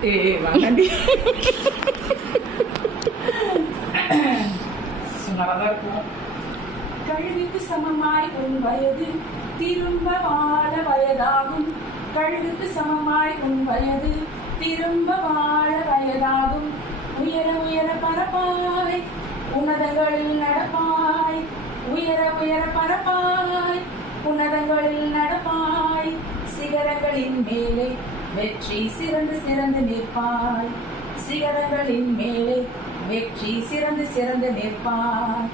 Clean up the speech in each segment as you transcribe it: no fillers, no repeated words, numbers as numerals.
வாங்கி சுமாராதான் இருக்கும். கழுகுக்கு சமமாய் உன் வயது திரும்ப வாழ வயதாகும். கழுகுக்கு சமமாய் உன் வயது திரும்ப வாழ வயதாகும். உயர உயர பரப்பாய் உன்னதங்களில் நடப்பாய். உயர உயர பரப்பாய் உன்னதங்களில் நடப்பாய். சிகரங்களின் மேலே வெற்றி சிறந்து சிறந்து நிற்பாய். சிகரங்களின் மேலே வெற்றி சிறந்து சிறந்து நிற்பாய்.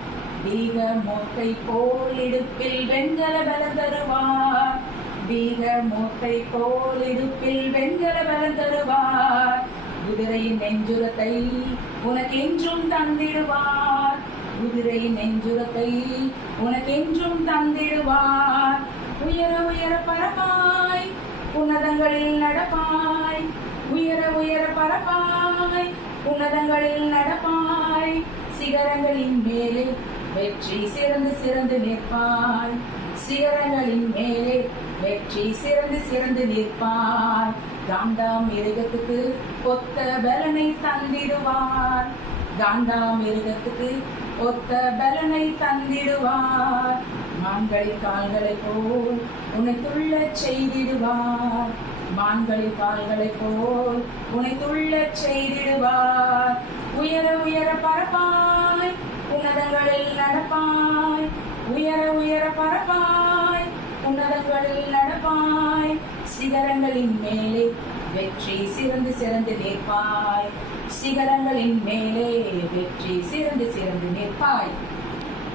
வீக மோத்தை போல் இடுப்பில் வெண்கல பலம் தருவார். வீக மோத்தை போல் இடுப்பில் வெண்கல பலம் தருவார். குதிரையின் நெஞ்சுரத்தை உனக்கென்றும் தந்திடுவார். குதிரையின் நெஞ்சுரத்தை உனக்கென்றும் தந்திடுவார். உயர உயர பரப்பாய் உன்னதங்களில் நடப்பாய். உயர உயர பரப்பாய் உன்னதங்களில் நடப்பாய். சிகரங்களின் மேலே வெற்றி சிறந்து சிறந்து நிற்பாய். சிகரங்களின் மேலே வெற்றி சிறந்து சிறந்து நிற்பாய். காண்டாம் மிருகத்துக்கு ஒத்த பலனை தந்திடுவார். காண்டாம் மிருகத்துக்கு ஒத்த பலனை தந்திடுவார். மான்களின் கால்களை போல் உன்னை துள்ளச் செய்திடுவார். மான்களின் கால்களை போல் உன்னை துள்ளச் செய்திடுவார். உயர உயர பரப்பாய் உன்னதங்களில் நடப்பாய். உயர உயர பரப்பாய் உன்னதங்களில் நடப்பாய். சிகரங்களின் மேலே வெற்றி சிறந்து சிறந்து நிற்பாய். சிகரங்களின் மேலே வெற்றி சிறந்து சிறந்து நிற்பாய்.